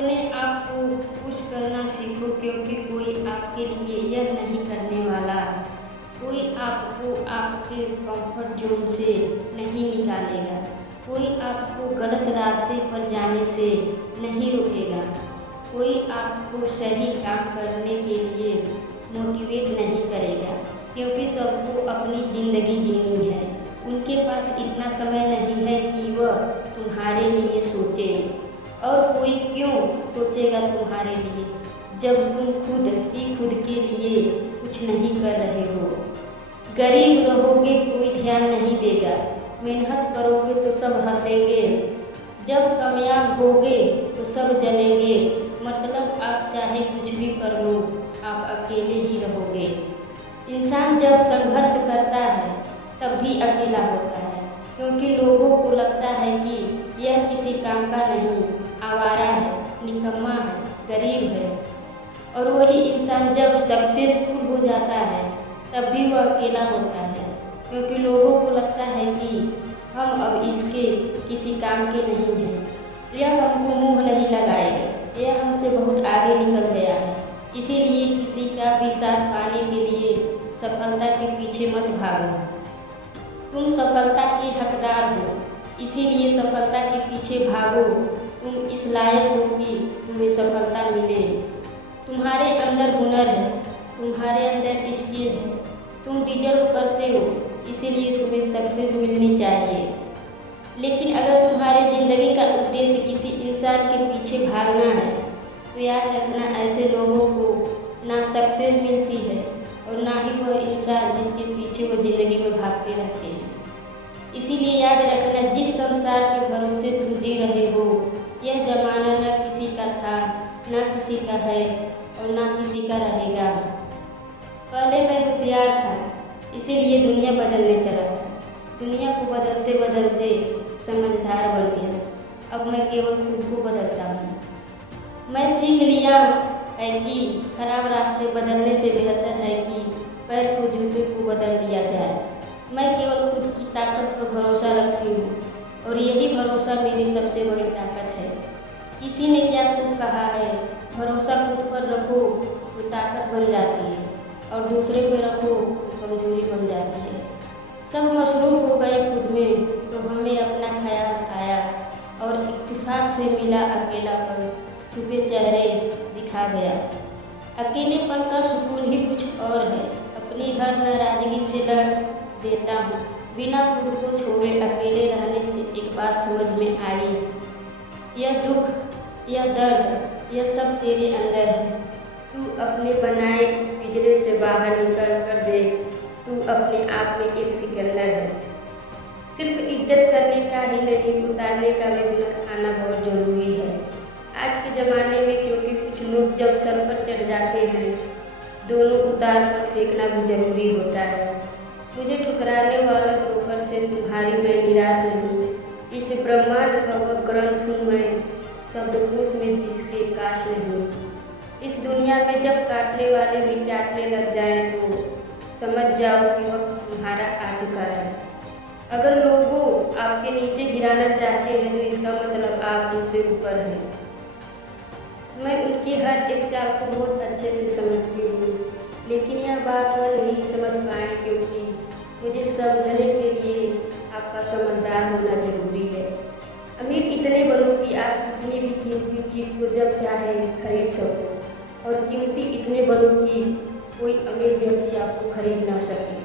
अपने आप को खुश करना सीखो, क्योंकि कोई आपके लिए यह नहीं करने वाला। कोई आपको आपके कंफर्ट जोन से नहीं निकालेगा। कोई आपको गलत रास्ते पर जाने से नहीं रोकेगा। कोई आपको सही काम करने के लिए मोटिवेट नहीं करेगा, क्योंकि सबको अपनी ज़िंदगी जीनी है। उनके पास इतना समय नहीं है कि वह तुम्हारे लिए सोचे। और कोई क्यों सोचेगा तुम्हारे लिए, जब तुम खुद ही खुद के लिए कुछ नहीं कर रहे हो। गरीब रहोगे कोई ध्यान नहीं देगा, मेहनत करोगे तो सब हंसेंगे। जब कामयाब होगे तो सब जलेंगे। मतलब आप चाहे कुछ भी कर लो, आप अकेले ही रहोगे। इंसान जब संघर्ष करता है तब भी अकेला होता है, क्योंकि लोगों को लगता है कि यह किसी काम का नहीं, आवारा है, निकम्मा है, गरीब है। और वही इंसान जब सक्सेसफुल हो जाता है तब भी वह अकेला होता है, क्योंकि लोगों को लगता है कि हम अब इसके किसी काम के नहीं हैं, यह हमको मुँह नहीं लगाएगा, यह हमसे बहुत आगे निकल गया है। इसीलिए किसी का भी साथ पाने के लिए सफलता के पीछे मत भागो। तुम सफलता के हकदार हो, इसीलिए सफलता के पीछे भागो। तुम इस लायक हो कि तुम्हें सफलता मिले। तुम्हारे अंदर हुनर है, तुम्हारे अंदर स्किल है, तुम डिजर्व करते हो, इसीलिए तुम्हें सक्सेस मिलनी चाहिए। लेकिन अगर तुम्हारे ज़िंदगी का उद्देश्य किसी इंसान के पीछे भागना है तो याद रखना, ऐसे लोगों को ना सक्सेस मिलती है और ना ही वह इंसान जिसके पीछे वो ज़िंदगी में भागते रहते हैं। इसीलिए याद रखना, जिस संसार के भरोसे तुम जी रहे हो, यह ज़माना ना किसी का था, ना किसी का है और ना किसी का रहेगा। पहले मैं होशियार था, इसीलिए दुनिया बदलने चला था। दुनिया को बदलते बदलते समझदार बन गया। अब मैं केवल खुद को बदलता हूँ। मैं सीख लिया है कि खराब रास्ते बदलने से बेहतर है कि पैर को जूते को बदल दिया जाए। मैं केवल खुद की ताकत पर भरोसा रखती हूँ और यही भरोसा मेरी सबसे बड़ी ताकत है। किसी ने क्या खूब कहा है, भरोसा खुद पर रखो तो ताकत बन जाती है और दूसरे पे रखो तो कमजोरी बन जाती है। सब मशरूफ हो गए खुद में तो हमें अपना ख्याल आया और इत्तेफाक से मिला अकेलापन, छुपे चेहरे दिखा गया। अकेलेपन का सुकून ही कुछ और है। अपनी हर नाराज़गी से लड़ देता हूँ, बिना खुद को छोड़े अकेले रहने से एक बात समझ में आई, यह दुख, यह दर्द, यह सब तेरे अंदर है। तू अपने बनाए इस पिंजरे से बाहर निकल कर देख, तू अपने आप में एक सिकंदर है। सिर्फ इज्जत करने का ही नहीं, उतारने का भी हुनर आना बहुत ज़रूरी है आज के ज़माने में, क्योंकि कुछ लोग जब सर पर चढ़ जाते हैं, दोनों उतार कर फेंकना भी ज़रूरी होता है। मुझे ठुकराने वाला ठोकर से तुम्हारी मैं निराश नहीं, इस ब्रह्मांड का वह ग्रंथ हूँ मैं, शब्दकोश में जिसके काश नहीं। इस दुनिया में जब काटने वाले भी चाटने लग जाएं तो समझ जाओ कि वक्त तुम्हारा आ चुका है। अगर लोगों आपके नीचे गिराना चाहते हैं तो इसका मतलब आप उनसे ऊपर हैं। मैं उनकी हर एक चाल को बहुत अच्छे से समझती हूँ, लेकिन यह बात वह नहीं समझ पाए, क्योंकि मुझे समझने के लिए आपका समझदार होना ज़रूरी है। अमीर इतने बनो कि आप कितनी भी कीमती चीज़ को जब चाहे खरीद सको, और कीमती इतने बनो कि कोई अमीर व्यक्ति आपको खरीद ना सके।